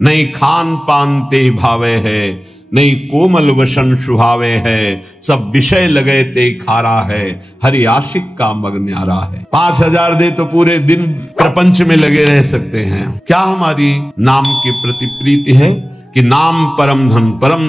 नहीं खान पान ते भावे है, नहीं कोमल वसन सुहावे है, सब विषय लगे ते खारा है, हरि आशिक का मग न्यारा है। 5000 दे तो पूरे दिन प्रपंच में लगे रह सकते हैं। क्या हमारी नाम के प्रति प्रीति है कि नाम परम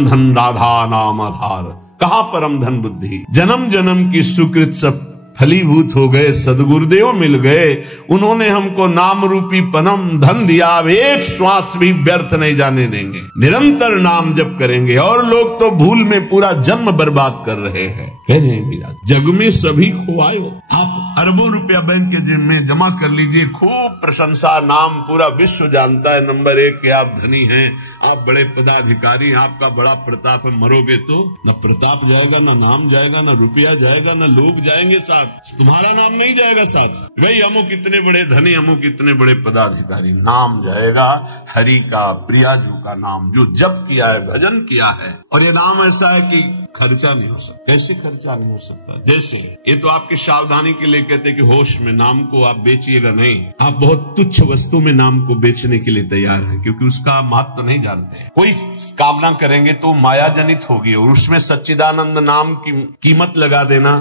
धन राधा नाम आधार। कहाँ परम धन बुद्धि, जन्म जन्म की सुकृत सब फलीभूत हो गए, सदगुरुदेव मिल गए, उन्होंने हमको नाम रूपी परम धन दिया। अब एक श्वास भी व्यर्थ नहीं जाने देंगे, निरंतर नाम जप करेंगे। और लोग तो भूल में पूरा जन्म बर्बाद कर रहे हैं। कह रहे हैं मीरा, जग में सभी खोआयो। आप अरबों रुपया बैंक के जेब में जमा कर लीजिए, खूब प्रशंसा, नाम पूरा विश्व जानता है नंबर 1 के आप धनी हैं, आप बड़े पदाधिकारी, आपका बड़ा प्रताप है। मरोगे तो न प्रताप जाएगा, न नाम जाएगा, न रुपया जाएगा, न लोग जाएंगे साथ, तुम्हारा नाम नहीं जाएगा साथ। भाई हमो कितने बड़े धनी, हमो कितने बड़े पदाधिकारी, नाम जाएगा हरि का, प्रियाजू का नाम जो जप किया है, भजन किया है। और ये नाम ऐसा है कि खर्चा नहीं हो सकता। कैसे खर्चा नहीं हो सकता? जैसे ये तो आपकी सावधानी के लिए कहते कि होश में नाम को आप बेचिएगा नहीं। आप बहुत तुच्छ वस्तु में नाम को बेचने के लिए तैयार हैं, क्योंकि उसका महत्व नहीं जानते हैं। कोई कामना करेंगे तो माया जनित होगी, और उसमें सच्चिदानंद नाम की कीमत लगा देना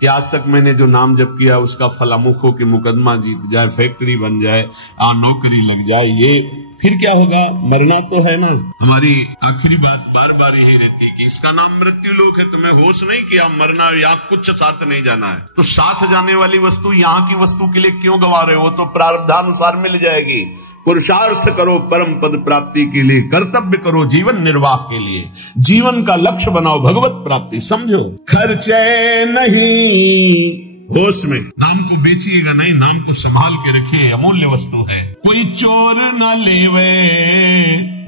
कि आज तक मैंने जो नाम जप किया उसका फलामुख हो कि मुकदमा जीत जाए, फैक्ट्री बन जाए, नौकरी लग जाए, ये फिर क्या होगा? मरना तो है ना। हमारी आखिरी बात बार बार यही रहती है कि इसका नाम मृत्यु लोक है। तुम्हें होश नहीं किया मरना, या कुछ साथ नहीं जाना है, तो साथ जाने वाली वस्तु यहाँ की वस्तु के लिए क्यों गंवा रहे हो? तो प्रारब्धानुसार मिल जाएगी। पुरुषार्थ करो परम पद प्राप्ति के लिए, कर्तव्य करो जीवन निर्वाह के लिए, जीवन का लक्ष्य बनाओ भगवत प्राप्ति। समझो, खर्चे नहीं, होश में नाम को बेचिएगा नहीं, नाम को संभाल के रखिए, अमूल्य वस्तु है। कोई चोर न लेवे,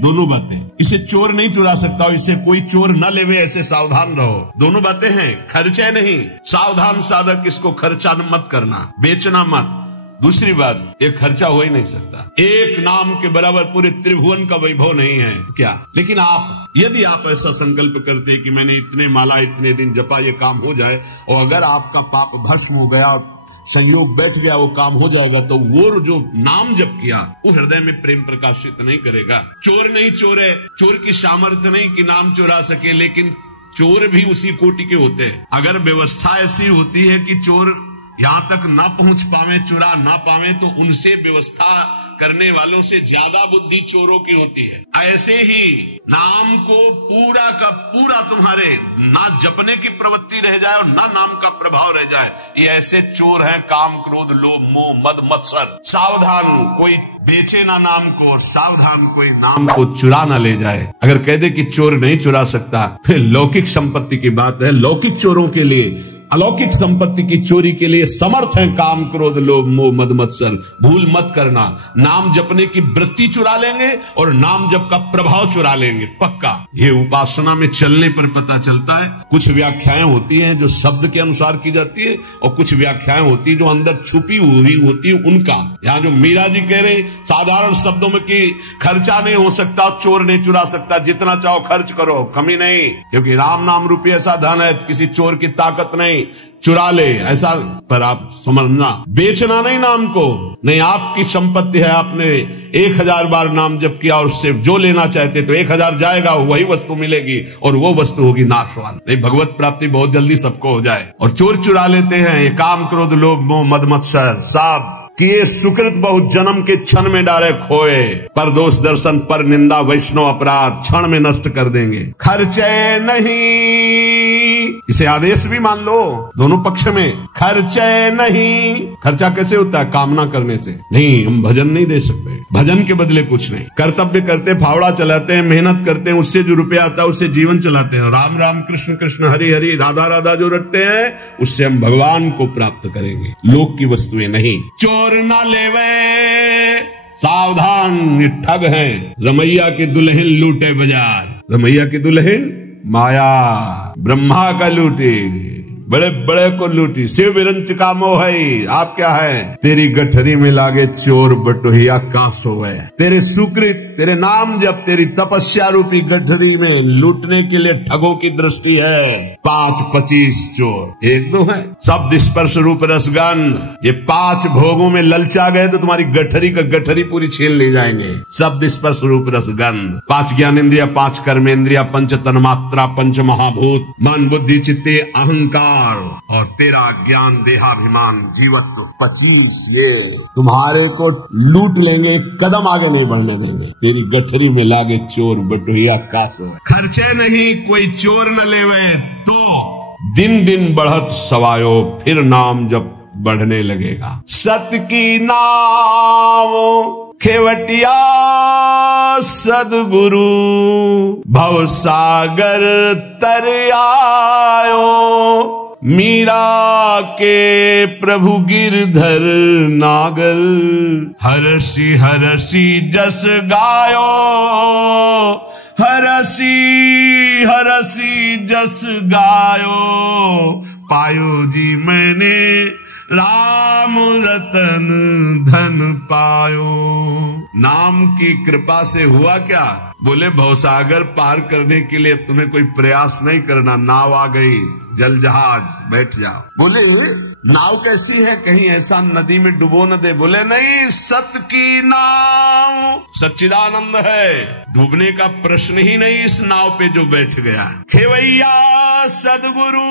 दोनों बातें, इसे चोर नहीं चुरा सकता, इसे कोई चोर न लेवे, ऐसे सावधान रहो। दोनों बातें हैं, खर्चे नहीं, सावधान साधक, इसको खर्चा मत करना, बेचना मत। दूसरी बात, ये खर्चा हो ही नहीं सकता। एक नाम के बराबर पूरे त्रिभुवन का वैभव नहीं है क्या? लेकिन यदि आप ऐसा संकल्प करते हैं कि मैंने इतने माला इतने दिन जपा, ये काम हो जाए, और अगर आपका पाप भस्म हो गया, संयोग बैठ गया, वो काम हो जाएगा, तो वो जो नाम जप किया वो हृदय में प्रेम प्रकाशित नहीं करेगा। चोर नहीं चोर है, चोर की सामर्थ्य नहीं कि नाम चुरा सके, लेकिन चोर भी उसी कोटि के होते हैं। अगर व्यवस्था ऐसी होती है कि चोर यहाँ तक ना पहुंच पावे, चुरा ना पावे, तो उनसे व्यवस्था करने वालों से ज्यादा बुद्धि चोरों की होती है। ऐसे ही नाम को पूरा का पूरा तुम्हारे ना जपने की प्रवृत्ति रह जाए और ना नाम का प्रभाव रह जाए, ये ऐसे चोर हैं, काम क्रोध लोभ मोह मद मत्सर। सावधान कोई बेचे ना नाम को, और सावधान कोई नाम को चुरा ना ले जाए। अगर कह दे कि चोर नहीं चुरा सकता, फिर लौकिक संपत्ति की बात है। लौकिक चोरों के लिए, अलौकिक संपत्ति की चोरी के लिए समर्थ है काम क्रोध लोभ मोह मद मत्सर। भूल मत करना, नाम जपने की वृत्ति चुरा लेंगे और नाम जप का प्रभाव चुरा लेंगे, पक्का। ये उपासना में चलने पर पता चलता है। कुछ व्याख्याएं होती हैं जो शब्द के अनुसार की जाती है, और कुछ व्याख्याएं होती है जो अंदर छुपी हुई होती है उनका। यहाँ जो मीरा जी कह रहे साधारण शब्दों में कि खर्चा नहीं हो सकता, चोर नहीं चुरा सकता, जितना चाहो खर्च करो, कमी नहीं, क्योंकि राम नाम रूपी ऐसा धन है, किसी चोर की ताकत नहीं, चुरा ले ऐसा। पर आप समझना, बेचना नहीं नाम को, नहीं आपकी संपत्ति है, आपने 1000 बार नाम जप किया और उससे जो लेना चाहते तो 1000 जाएगा, वही वस्तु मिलेगी, और वो वस्तु होगी नाशवान। नहीं, भगवत प्राप्ति बहुत जल्दी सबको हो जाए। और चोर चुरा लेते हैं, ये काम क्रोध लोभ मोह मद मत्सर साब किए सुकृत बहुत जन्म के क्षण में डाले खोए, पर दोष दर्शन पर निंदा वैष्णव अपराध क्षण में नष्ट कर देंगे। खर्चे नहीं, इसे आदेश भी मान लो दोनों पक्ष में। खर्चे नहीं, खर्चा कैसे होता है? कामना करने से नहीं। हम भजन नहीं दे सकते, भजन के बदले कुछ नहीं। कर्तव्य करते, फावड़ा चलाते हैं, मेहनत करते हैं, उससे जो रुपया आता है उससे जीवन चलाते हैं। राम राम कृष्ण कृष्ण हरि हरि राधा राधा जो रटते हैं, उससे हम भगवान को प्राप्त करेंगे, लोक की वस्तुएं नहीं। चोर ना लेवे, सावधान, ये ठग हैं। रमैया के दुल्हन लूटे बाजार, रमैया की दुल्हन माया, ब्रह्मा का लूटी, बड़े बड़े को लूटी, शिव विरंच का मोह है। आप क्या है? तेरी गठरी में लागे चोर बटोहिया का सोवे, तेरे सुकृत तेरे नाम जब तेरी तपस्या रूपी गठरी में लूटने के लिए ठगों की दृष्टि है। 5-25 चोर, 1-2 है। शब्द स्पर्श रूप रसगंध, ये 5 भोगों में ललचा गए तो तुम्हारी गठरी का गठरी पूरी छीन ले जाएंगे। शब्द स्पर्श रूप रसगंध, 5 ज्ञानेन्द्रिया, 5 कर्मेंद्रिया, 5 तन्मात्रा, 5 महाभूत, मन बुद्धि चित्ते अहंकार और तेरा ज्ञान देहाभिमान जीवत्व 25, ये तुम्हारे को लूट लेंगे, कदम आगे नहीं बढ़ने देंगे। तेरी गठरी में लागे चोर बटुहिया कास हो, खर्चे नहीं कोई चोर न लेवे तो दिन दिन बढ़त सवायो, फिर नाम जब बढ़ने लगेगा। सत की नाम खेवटिया सदगुरु, भव सागर तर आयो, मीरा के प्रभु गिरधर नागर, हरसी हरसी जस गायो, हरसी हरसी जस गायो, पायो जी मैंने राम रतन धन पायो। नाम की कृपा से हुआ क्या? बोले भवसागर पार करने के लिए तुम्हें कोई प्रयास नहीं करना, नाव आ गई, जल जहाज, बैठ जाओ। बोले नाव कैसी है, कहीं ऐसा नदी में डुबो न दे। बोले नहीं, सत की नाव सच्चिदानंद है, डूबने का प्रश्न ही नहीं इस नाव पे जो बैठ गया। खेवैया सदगुरु,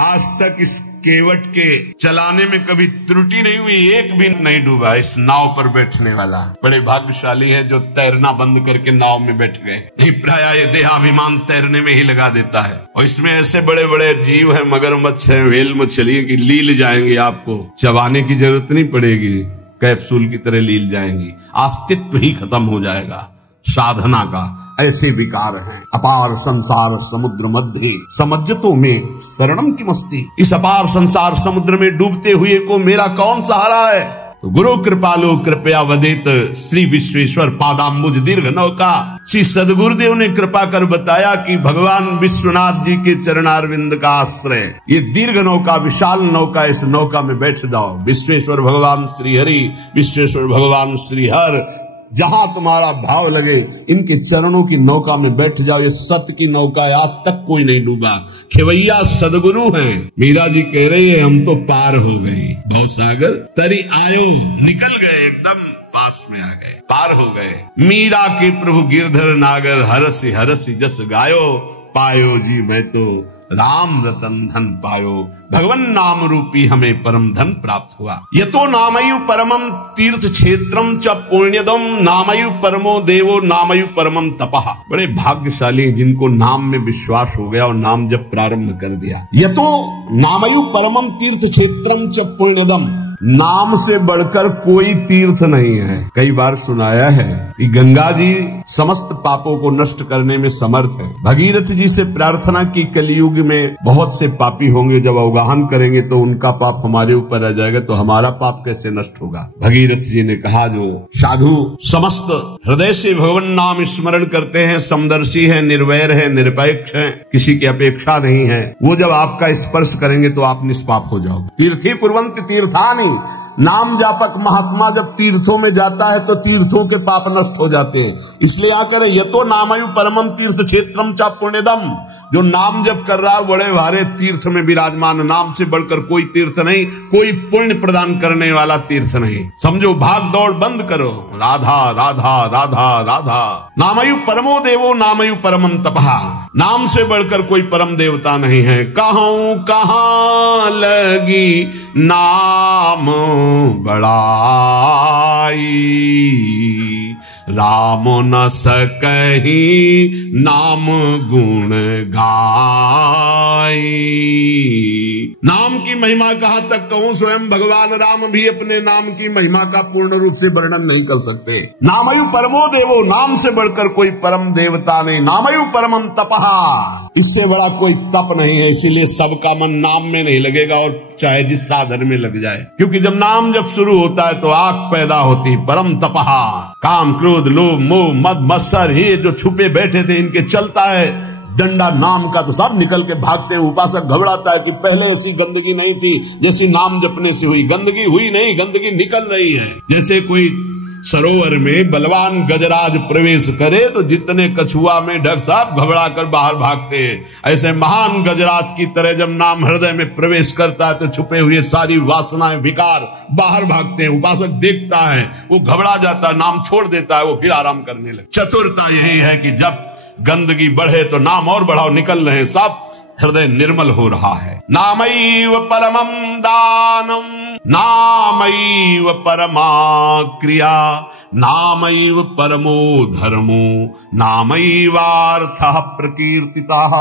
आज तक इस केवट के चलाने में कभी त्रुटि नहीं हुई, एक भी नहीं डूबा इस नाव पर बैठने वाला। बड़े भाग्यशाली है जो तैरना बंद करके नाव में बैठ गए, नहीं प्राय ये देहाभिमान तैरने में ही लगा देता है। और इसमें ऐसे बड़े बड़े जीव है, मगरमच्छ है, व्हेल मछली है कि लील जाएंगे, आपको चबाने की जरूरत नहीं पड़ेगी, कैप्सूल की तरह लील जाएंगी, अस्तित्व ही खत्म हो जाएगा साधना का। ऐसे विकार हैं। अपार संसार समुद्र मध्य समझतो में शरणम की मस्ती, इस अपार संसार समुद्र में डूबते हुए को मेरा कौन सहारा है। तो गुरु कृपालो कृपया वदेत, श्री विश्वेश्वर पादाम्बुज दीर्घ नौका। श्री सदगुरुदेव ने कृपा कर बताया कि भगवान विश्वनाथ जी के चरणारविंद का आश्रय ये दीर्घ नौका, विशाल नौका, इस नौका में बैठ जाओ। विश्वेश्वर भगवान श्री हरि, विश्वेश्वर भगवान श्री हर, जहां तुम्हारा भाव लगे इनके चरणों की नौका में बैठ जाओ। ये सत्य की नौका है, आज तक कोई नहीं डूबा। खेवैया सदगुरु हैं। मीरा जी कह रही है हम तो पार हो गई, भवसागर तरी आयो, निकल गए, एकदम पास में आ गए, पार हो गए। मीरा के प्रभु गिरधर नागर, हरसी हरसी जस गायो, पायो जी मैं तो राम रतन धन पायो। भगवन नाम रूपी हमें परम धन प्राप्त हुआ। यतो नामयु परमम तीर्थ क्षेत्रम च पुण्यदम, नामयु परमो देवो नामयु परमम तपः। बड़े भाग्यशाली जिनको नाम में विश्वास हो गया और नाम जब प्रारंभ कर दिया। यतो नामयु परमम तीर्थ क्षेत्रम च पुण्यदम, नाम से बढ़कर कोई तीर्थ नहीं है। कई बार सुनाया है कि गंगा जी समस्त पापों को नष्ट करने में समर्थ है। भगीरथ जी से प्रार्थना की कलयुग में बहुत से पापी होंगे, जब अवगाहन करेंगे तो उनका पाप हमारे ऊपर आ जाएगा, तो हमारा पाप कैसे नष्ट होगा। भगीरथ जी ने कहा जो साधु समस्त हृदय से भगवान नाम स्मरण करते हैं, समदर्शी है, निर्वैर है, निरपेक्ष है, किसी की अपेक्षा नहीं है, वो जब आपका स्पर्श करेंगे तो आप निष्पाप हो जाओगे। तीर्थी कुर्वन्ति तीर्थानि, नाम जापक महात्मा जब तीर्थों में जाता है तो तीर्थों के पाप नष्ट हो जाते हैं। इसलिए आकर यतो नामयु परमम तीर्थ क्षेत्रम चा पुण्यदम, जो नाम जप कर रहा है बड़े भारे तीर्थ में विराजमान। नाम से बढ़कर कोई तीर्थ नहीं, कोई पुण्य प्रदान करने वाला तीर्थ नहीं। समझो, भाग दौड़ बंद करो, राधा राधा राधा राधा। नामयु परमो देवो नामयु परमम तपः, नाम से बढ़कर कोई परम देवता नहीं है। कहूं कहां लगी नाम बड़ाई, राम न सकही नाम गुण गाई। नाम की महिमा कहां तक कहूं, स्वयं भगवान राम भी अपने नाम की महिमा का पूर्ण रूप से वर्णन नहीं कर सकते। नामयु परमो देवो, नाम से बढ़कर कोई परम देवता नहीं। नामयु परमम तपः, इससे बड़ा कोई तप नहीं है। इसीलिए सबका मन नाम में नहीं लगेगा, और चाहे जिस साधन में लग जाए, क्योंकि जब नाम जब शुरू होता है तो आग पैदा होती। परम तपः, काम क्रोध लोभ मोह मद मत्सर, ये जो छुपे बैठे थे इनके चलता है डंडा नाम का, तो सब निकल के भागते हैं। उपासक घबराता है कि पहले ऐसी गंदगी नहीं थी जैसी नाम जपने से हुई। गंदगी हुई नहीं, गंदगी निकल रही है। जैसे कोई सरोवर में बलवान गजराज प्रवेश करे तो जितने कछुआ में ढक सब घबरा कर बाहर भागते हैं। ऐसे महान गजराज की तरह जब नाम हृदय में प्रवेश करता है तो छुपे हुए सारी वासनाएं विकार बाहर भागते हैं। उपासक देखता है, वो घबरा जाता है, नाम छोड़ देता है, वो फिर आराम करने लगता है। चतुरता यही है कि जब गंदगी बढ़े तो नाम और बढ़ाओ, निकल रहे, सब हृदय निर्मल हो रहा है। नामैव परमं दानम नामैव परमा क्रिया नामैव परमो धर्मो नामैवार्थः प्रकीर्तितः।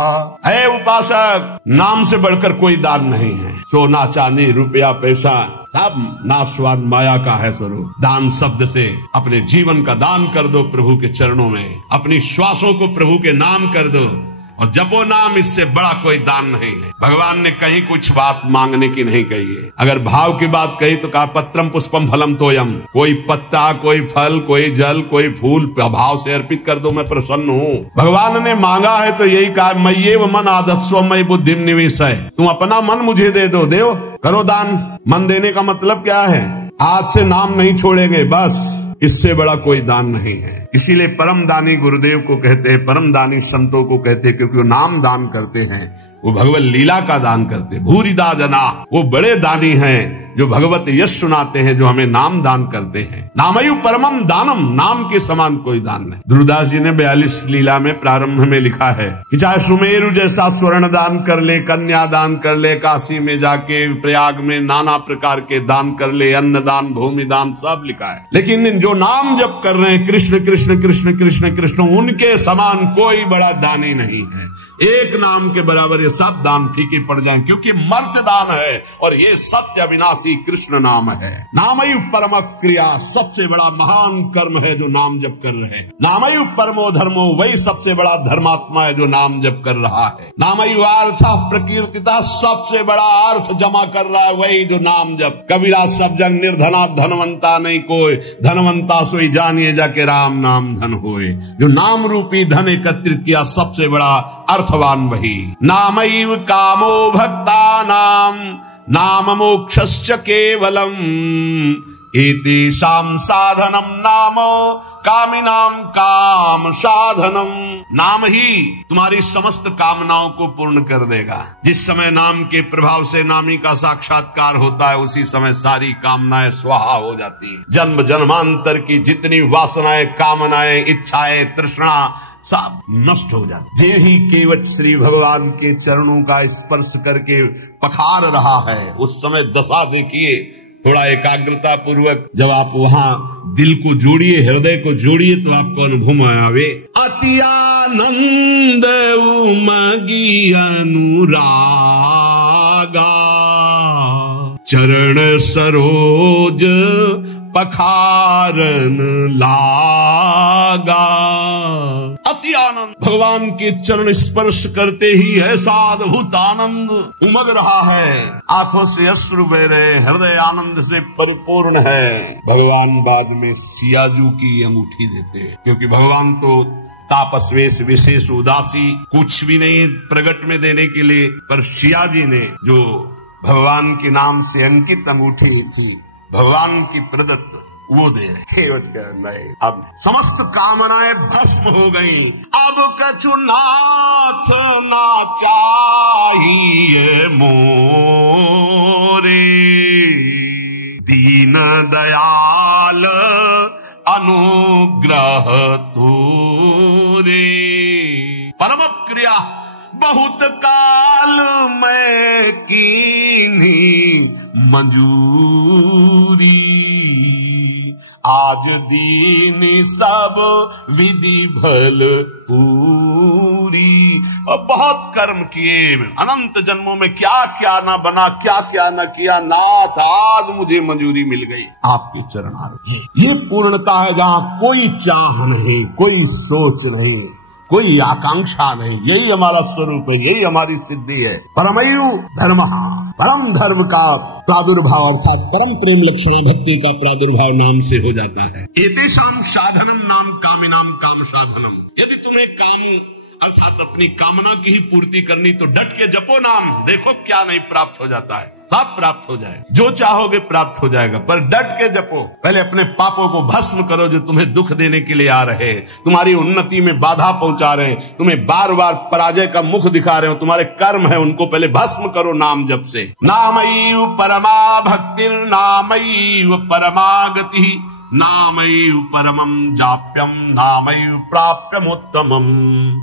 है उपासक, नाम से बढ़कर कोई दान नहीं है। सोना चांदी रुपया पैसा सब नाशवान माया का है स्वरूप। दान शब्द से अपने जीवन का दान कर दो प्रभु के चरणों में, अपनी श्वासों को प्रभु के नाम कर दो और जपो नाम, इससे बड़ा कोई दान नहीं है। भगवान ने कहीं कुछ बात मांगने की नहीं कही है। अगर भाव की बात कही तो कहा पत्रम पुष्पम फलम तोयम, कोई पत्ता, कोई फल, कोई जल, कोई फूल भाव से अर्पित कर दो, मैं प्रसन्न हूँ। भगवान ने मांगा है तो यही कहा मय्येव मन आदत्स्व मयि बुद्धिम निवेशय, तुम अपना मन मुझे दे दो, देव करो दान। मन देने का मतलब क्या है? आज से नाम नहीं छोड़ेंगे, बस इससे बड़ा कोई दान नहीं है। इसीलिए परम दानी गुरुदेव को कहते हैं, परम दानी संतों को कहते हैं, क्योंकि वो नाम दान करते हैं, वो भगवत लीला का दान करते हैं। भूरिदा जना, वो बड़े दानी हैं जो भगवत यश सुनाते हैं, जो हमें नाम दान करते हैं। नामयु परमम दानम, नाम के समान कोई दान नहीं। ध्रुवदास जी ने 42 लीला में प्रारंभ में लिखा है कि चाहे सुमेरु जैसा स्वर्ण दान कर ले, कन्या दान कर ले, काशी में जाके प्रयाग में नाना प्रकार के दान कर ले, अन्न दान, भूमि दान, सब लिखा है। लेकिन जो नाम जप कर रहे हैं कृष्ण कृष्ण कृष्ण कृष्ण कृष्ण, उनके समान कोई बड़ा दानी नहीं है। एक नाम के बराबर ये सब दान फीके पड़ जाएं, क्योंकि मर्त्य दान है और ये सत्य अविनाशी कृष्ण नाम है। नामयु परम क्रिया, सबसे बड़ा महान कर्म है जो नाम जप कर रहे हैं। नामयु परमो धर्मो, वही सबसे बड़ा धर्मात्मा है जो नाम जप कर रहा है। नामयु अर्थ प्रकीर्तिता, सबसे बड़ा अर्थ जमा कर रहा है वही जो नाम जप। कबीरा सब जन निर्धना धनवंता नहीं कोई, धनवंता सोई जानिए जाके राम नाम धन होए। जो नाम रूपी धन एकत्रित किया सबसे बड़ा अर्थवान वही। नामैव कामो भक्तानां नाम मोक्षस्य केवलम एतेषां साधनम नाम कामिनां काम साधनम। नाम ही तुम्हारी समस्त कामनाओं को पूर्ण कर देगा। जिस समय नाम के प्रभाव से नामी का साक्षात्कार होता है, उसी समय सारी कामनाएं स्वाहा हो जाती है। जन्म जन्मांतर की जितनी वासनाएं, कामनाएं, इच्छाएं, तृष्णा सब नष्ट हो जाते। जे ही केवट श्री भगवान के चरणों का स्पर्श करके पखार रहा है, उस समय दशा देखिए। थोड़ा एकाग्रता पूर्वक जब आप वहां दिल को जोड़िए, हृदय को जोड़िए, तो आपको अनुभव में आवे। अति आनंद उमगी अनुरागा चरण सरोज पखारन लागा। अति आनंद, भगवान के चरण स्पर्श करते ही ऐसा अद्भुत आनंद उमग रहा है, आंखों से अश्रु बह रहे, हृदय आनंद से परिपूर्ण है। भगवान बाद में सियाजू की अंगूठी देते हैं, क्योंकि भगवान तो तापस्वेश विशेष उदासी कुछ भी नहीं प्रगट में देने के लिए, पर सियाजी ने जो भगवान के नाम से अंकित अंगूठी थी भगवान की प्रदत्त, वो दे रहे। केवट नहीं, अब समस्त कामनाएं भस्म हो गई। अब कछु नाथ ना चाहिए मोरे, दीन दयाल अनुग्रह तोरे। परम क्रिया बहुत काल में कीन्ही मंजूरी, आज दीन सब विधि भल पूरी। और बहुत कर्म किए, अनंत जन्मों में क्या क्या ना बना, क्या क्या न किया, नाथ आज मुझे मंजूरी मिल गई आपके चरणारविंद। ये पूर्णता है जहाँ कोई चाह नहीं, कोई सोच नहीं, कोई आकांक्षा नहीं। यही हमारा स्वरूप है, यही हमारी सिद्धि है। परमयु धर्म, परम धर्म का प्रादुर्भाव अर्थात परम प्रेम लक्षण भक्ति का प्रादुर्भाव नाम से हो जाता है। एतेषां साधनम नाम कामिनाम काम साधनम। यदि तुम्हें काम अर्थात अपनी कामना की ही पूर्ति करनी तो डट के जपो नाम, देखो क्या नहीं प्राप्त हो जाता है। सब प्राप्त हो जाएगा, जो चाहोगे प्राप्त हो जाएगा। पर डट के जपो, पहले अपने पापों को भस्म करो जो तुम्हें दुख देने के लिए आ रहे, तुम्हारी उन्नति में बाधा पहुंचा रहे, तुम्हें बार बार पराजय का मुख दिखा रहे हो, तुम्हारे कर्म है, उनको पहले भस्म करो नाम जप से। नामैव परमा भक्तिर् नामैव परमागति नामैव परमं जाप्यम नामैव प्राप्यमुत्तमम्।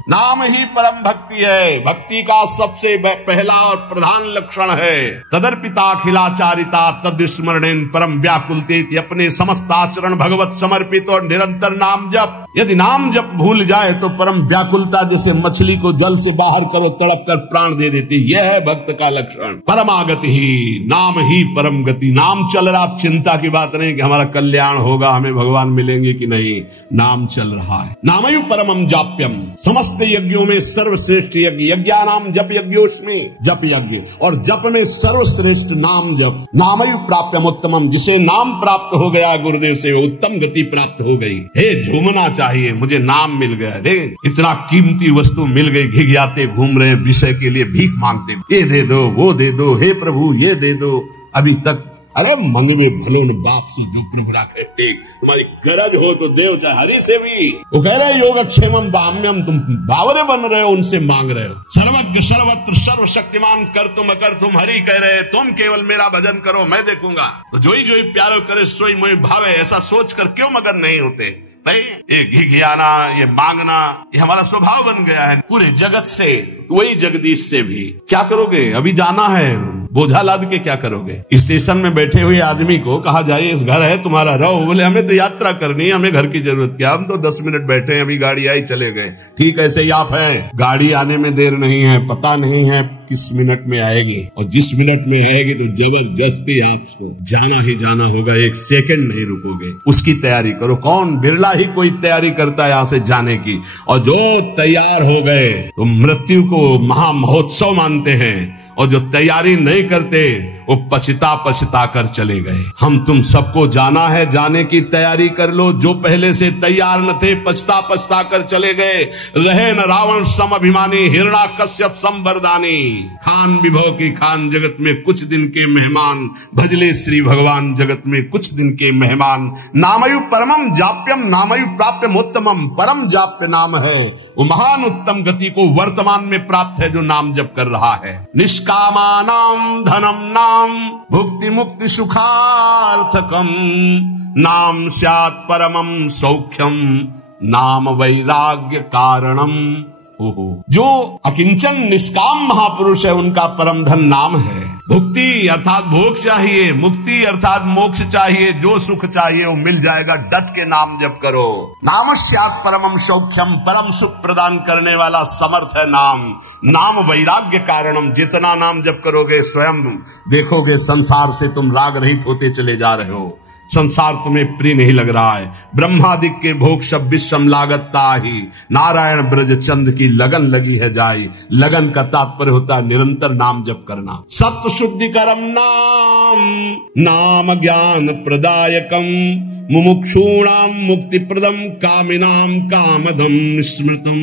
नाम ही परम भक्ति है, भक्ति का सबसे पहला और प्रधान लक्षण है। तदर्पिता अखिलाचारिता तद्स्मरणेन परम व्याकुलतेति, अपने समस्त आचरण भगवत समर्पित और निरंतर नाम जप। यदि नाम जप भूल जाए तो परम व्याकुलता, जैसे मछली को जल से बाहर करो तड़प कर प्राण दे देती, यह है भक्त का लक्षण। परमागति ही, नाम ही परम गति। नाम चल रहा, आप चिंता की बात नहीं कि हमारा कल्याण होगा, हमें भगवान मिलेंगे कि नहीं, नाम चल रहा है। नामयु परमम जाप्यम, समस्त यज्ञों में सर्वश्रेष्ठ यज्ञ, यज्ञानाम जप यज्ञोस्मि, जप यज्ञ, और जप में सर्वश्रेष्ठ नाम जप। नामयु प्राप्यम उत्तमम, जिसे नाम प्राप्त हो गया गुरुदेव से उत्तम गति प्राप्त हो गई। हे झूमना चाहिए, मुझे नाम मिल गया, रे इतना कीमती वस्तु मिल गई, घिघियाते घूम रहे विषय के लिए भीख मांगते, ये दे दो वो दे दो, हे प्रभु ये दे दो। अभी तक अरे मंग में भलो न बाप से जो प्रभु राखे, तुम्हारी गरज हो तो देव चाहे हरि से भी। वो कह रहे योगक्षेमम बाम्यम, तुम बावरे बन रहे हो, उनसे मांग रहे हो। सर्वज्ञ सर्वत्र सर्वशक्तिमान कर तुम हरि कह रहे, तुम केवल मेरा भजन करो मैं देखूंगा। तो जोई जोई प्यारो करे सोई मोई भावे, ऐसा सोचकर क्यों मगन नहीं होते? नहीं, ये घिघियाना, ये मांगना, ये हमारा स्वभाव बन गया है पूरे जगत से, वही जगदीश से भी। क्या करोगे? अभी जाना है, बोझा लाद के क्या करोगे? स्टेशन में बैठे हुए आदमी को कहा जाए इस घर है तुम्हारा, रहो। बोले हमें तो यात्रा करनी है, हमें घर की जरूरत क्या, हम तो 10 मिनट बैठे हैं, अभी गाड़ी आई चले गए। ठीक ऐसे ही आप है, गाड़ी आने में देर नहीं है, पता नहीं है किस मिनट में आएगी, और जिस मिनट में आएगी तो जबरदस्ती आपको जाना ही जाना होगा, एक सेकंड नहीं रुकोगे, उसकी तैयारी करो। कौन? बिरला ही कोई तैयारी करता है यहाँ से जाने की, और जो तैयार हो गए तो मृत्यु को महा महोत्सव मानते हैं, और जो तैयारी नहीं करते वो पछता कर चले गए। हम तुम सबको जाना है, जाने की तैयारी कर लो। जो पहले से तैयार न थे पछता कर चले गए। रहे न रावण सम अभिमानी, हिरण्याकश्यप सम वरदानी। खान विभव की खान, जगत में कुछ दिन के मेहमान, भजले श्री भगवान जगत में कुछ दिन के मेहमान। नामयु परमम जाप्यम नामयु प्राप्यमोत्तमम, परम जाप्य नाम है, वो महान उत्तम गति को वर्तमान में प्राप्त है जो नाम जप कर रहा है। निष्कामानाम धनम नाम भुक्ति मुक्ति सुखार्थकम, नाम स्यात् परमम सौख्यम नाम वैराग्य कारणम। जो अकिंचन निष्काम महापुरुष है उनका परम धन नाम है। भुक्ति अर्थात भोग चाहिए, मुक्ति अर्थात मोक्ष चाहिए, जो सुख चाहिए वो मिल जाएगा, डट के नाम जप करो। नाम स्यात् परमम सौख्यम, परम सुख प्रदान करने वाला समर्थ है नाम। नाम वैराग्य कारणम, जितना नाम जप करोगे स्वयं देखोगे संसार से तुम राग रहित होते चले जा रहे हो, संसार तुम्हें प्रिय नहीं लग रहा है। ब्रह्मादिक के भोग सब विषम लागत ही, नारायण ब्रज चंद की लगन लगी है जाई। लगन का तात्पर्य होता है निरंतर नाम जप करना। सत्य शुद्धि करम नाम, नाम ज्ञान प्रदायकम, मुमुक्षूणाम मुक्ति प्रदम, कामिनाम कामदम स्मृतम।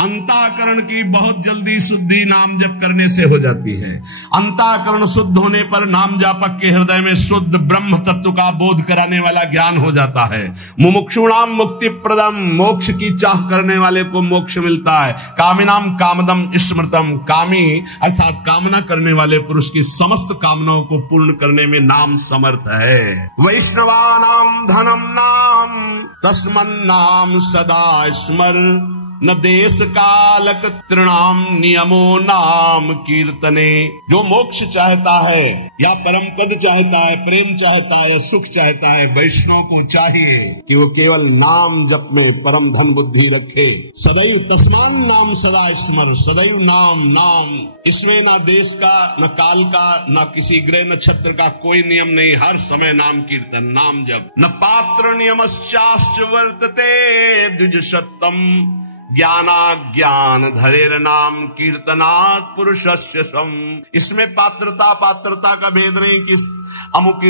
अंतःकरण की बहुत जल्दी शुद्धि नाम जप करने से हो जाती है। अंतःकरण शुद्ध होने पर नाम जापक के हृदय में शुद्ध ब्रह्म तत्व का बोध कराने वाला ज्ञान हो जाता है। मुमुक्षूणाम मुक्ति प्रदम, मोक्ष की चाह करने वाले को मोक्ष मिलता है। कामिनाम कामदम स्मृतम, कामी अर्थात कामना करने वाले पुरुष की समस्त कामनाओं को पूर्ण करने में नाम समर्थ है। वैष्णवानाम धनम नाम तस्मन्नाम सदा स्मर, न देश कालक तृणाम नियमो नाम कीर्तने। जो मोक्ष चाहता है या परम पद चाहता है, प्रेम चाहता है या सुख चाहता है, वैष्णव को चाहिए कि वो केवल नाम जप में परम धन बुद्धि रखे। सदैव तस्मान नाम सदा स्मर, सदैव नाम नाम। इसमें ना देश का, न काल का, न किसी ग्रह नक्षत्र का कोई नियम नहीं, हर समय नाम कीर्तन नाम जप। न पात्र नियमश्चाश्च वर्तते द्विज सत्तम, ज्ञानाज्ञान धरेर नाम कीर्तनात् पुरुषस्य सम। इसमें पात्रता का भेद नहीं कि अमुक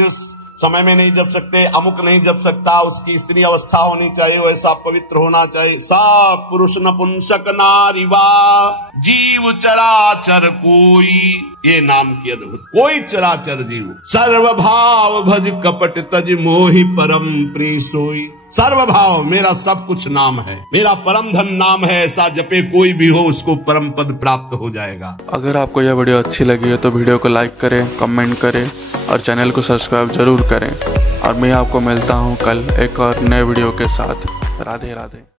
समय में नहीं जप सकते, अमुक नहीं जप सकता, उसकी स्त्री अवस्था होनी चाहिए, वैसा पवित्र होना चाहिए। सा पुरुष नपुंसक नारी वा जीव चराचर कोई, ये नाम की अद्भुत, कोई चराचर जीव सर्वभाव भज कपट तज मोहि परम प्रिय सोई। सर्वभाव मेरा सब कुछ नाम है, मेरा परम धन नाम है, ऐसा जपे कोई भी हो उसको परम पद प्राप्त हो जाएगा। अगर आपको यह वीडियो अच्छी लगी है तो वीडियो को लाइक करें, कमेंट करें और चैनल को सब्सक्राइब जरूर करें। और मैं आपको मिलता हूं कल एक और नए वीडियो के साथ। राधे राधे।